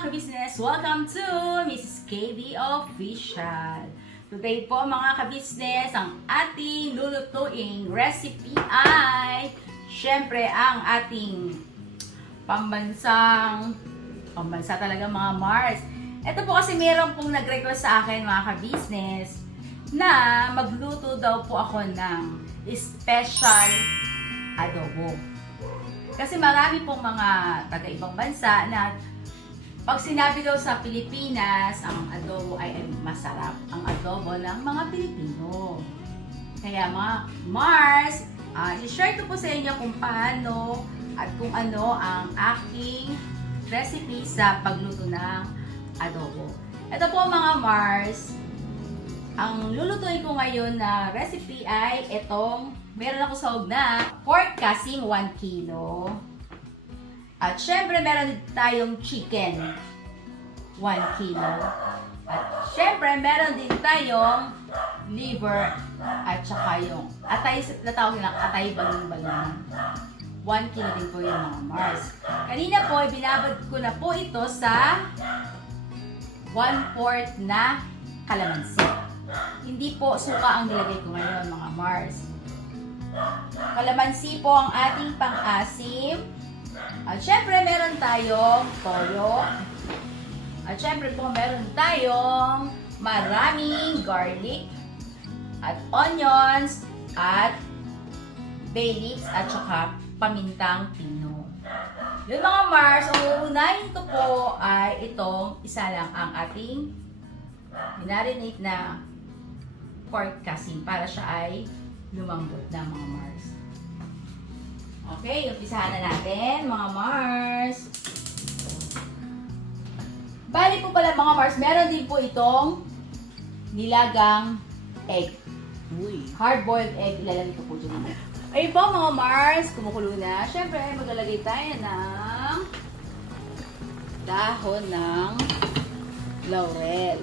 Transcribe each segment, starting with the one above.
ka-business! Welcome to Mrs. KB Official. Today po mga ka-business, ang ating lulutuing recipe ay syempre ang ating pambansa talaga mga Mars. Ito po kasi meron pong nag-request sa akin mga ka-business na magluto daw po ako ng special adobo. Kasi marami pong mga taga-ibang bansa na pag sinabi daw sa Pilipinas, ang adobo ay masarap. Ang adobo ng mga Pilipino. Kaya mga Mars, i-share ko po sa inyo kung paano at kung ano ang aking recipe sa pagluto ng adobo. Ito po mga Mars, ang lulutuin ko ngayon na recipe ay itong meron ako sahog na pork kasing 1 kilo. At syempre meron din tayong chicken 1 kilo. At syempre meron din tayong liver at saka yung atay, natawag nilang atay balon-balon. 1 kilo din po yung mga Mars. Kanina po, binabad ko na po ito sa 1/4 na kalamansi. Hindi po suka ang nilagay ko ngayon mga Mars. Kalamansi po ang ating pang-asim. At syempre meron tayong toyo. At syempre po meron tayong maraming garlic at onions at bay leaves at saka pamintang pino. Yung mga Mars, ang uunahin ko po ay itong isa lang ang ating minarinate na pork kasing para siya ay lumambot na mga Mars. Okay, umpisahan na natin mga Mars. Bali po pala mga Mars, meron din po itong nilagang egg. Hard-boiled egg, ilalagay ko po dyan. Ayun po mga Mars, kumukulo na. Siyempre, maglalagay tayo ng dahon ng laurel.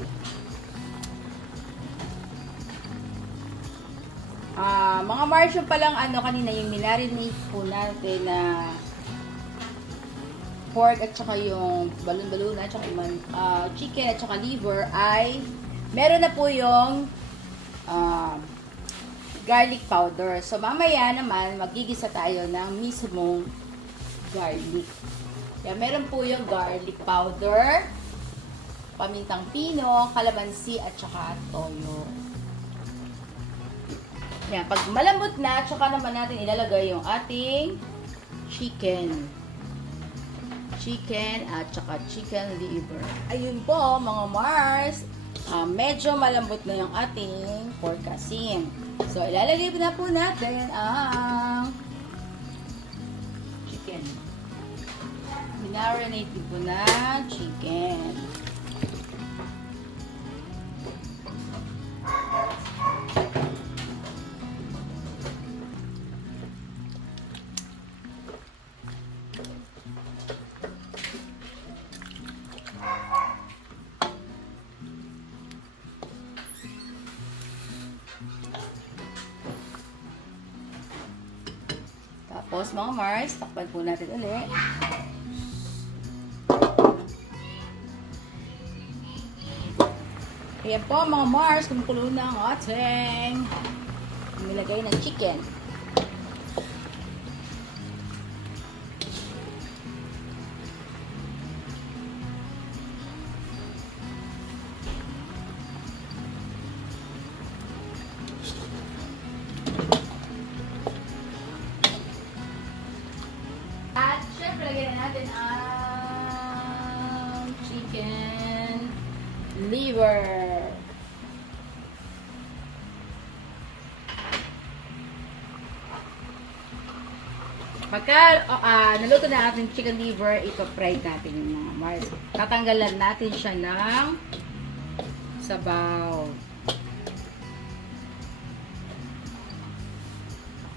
Mga Mars, yung palang kanina yung minarinate po natin na pork at saka yung balon-balon at saka yung chicken at saka liver ay meron na po yung garlic powder. So mamaya naman magigisa tayo ng mismong garlic. Kaya meron po yung garlic powder, pamintang pino, kalamansi at saka toyo. Yan, pag malambot na, tsaka naman natin ilalagay yung ating chicken. Chicken at saka chicken liver. Ayun po, mga Mars. Medyo malambot na yung ating pork kasing. So, ilalagay na po natin ang chicken. Minarinate din po na chicken. Tapos mga Mars, takpan po natin ulit. Ayan po mga Mars, kumukulo na ang ating nilagay ng chicken. Lagyan natin ang chicken liver. Pagka naluto na ating chicken liver, ito-fry natin yung mga Mars. Tatanggalan natin siya ng sabaw.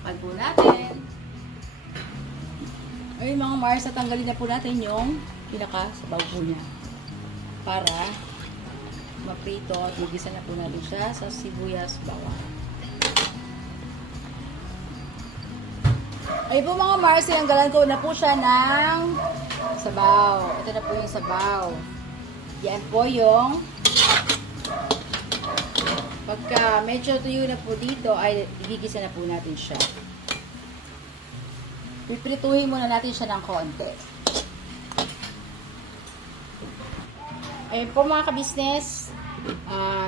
Pag po natin. Ay mga Mars, tatanggalin na po natin yung pinaka-sabaw po niya. Para maprito at magisa na po natin siya sa sibuyas bawang. Ay po mga Mars, tinanggalan ko na po siya ng Sabaw. Ito na po yung sabaw. Yan po yung pagka medyo tuyo na po dito, ay igigisa na po natin siya. Piprituhin muna natin siya ng konti. Ayun po mga kabisnes,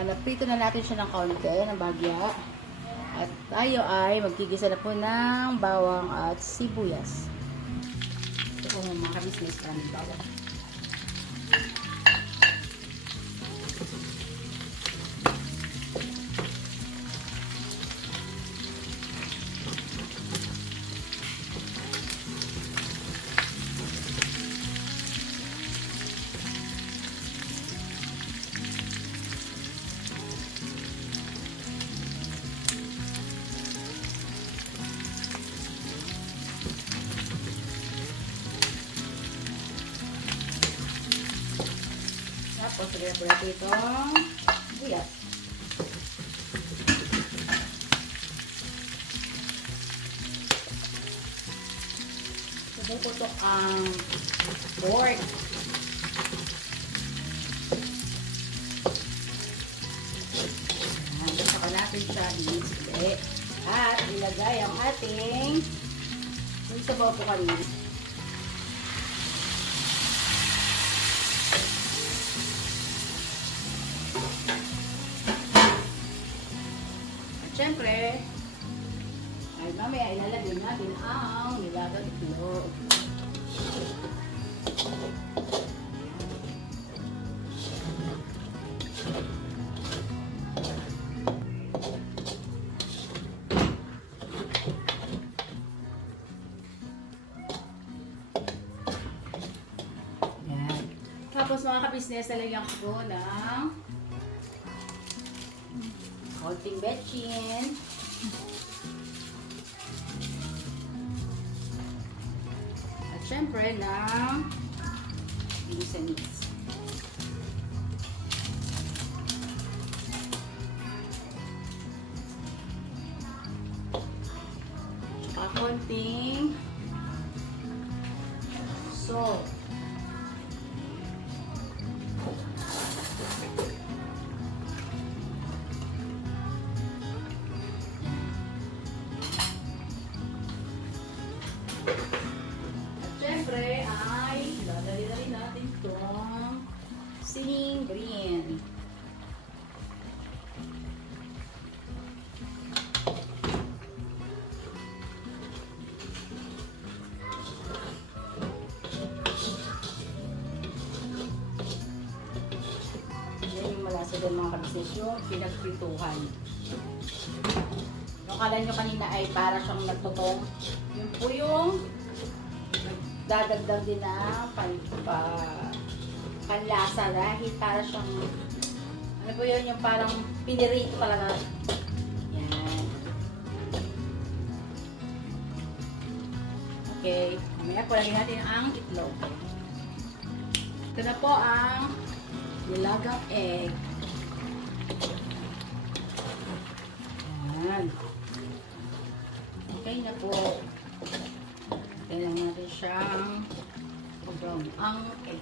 naprito na natin siya ng konti, ng bagya. At tayo ay magkigisa na po ng bawang at sibuyas. Ito po mga kabisnes, maraming bawang. Tapos, lagyan po natin itong sibuyas. Puputok ang pork. Saka natin siya i-spray. At ilagay ang ating yung sabaw po kanina. Siyempre, ay mamaya ilalagay natin ang nilagang itlog. Yan. Tapos mga kabisnes, talagyan ko ng konting betchin. At syempre ng inisanis. At konting salt. At syempre ay lalagay natin itong siling green. Yan yung malasa doon mga kabisnes, yung pinagprituhan. Yung kala nyo kanina ay para siyang nagtutong. Yun po yung nagdadagdag din na panlasa dahil para siyang ano po yun, yung parang pinirito talaga. Yan. Okay. Mamaya po lagyan natin ang itlog. Ito na po ang nilagang egg. Yan. Okay na po. Kailangan natin siyang brown ang egg.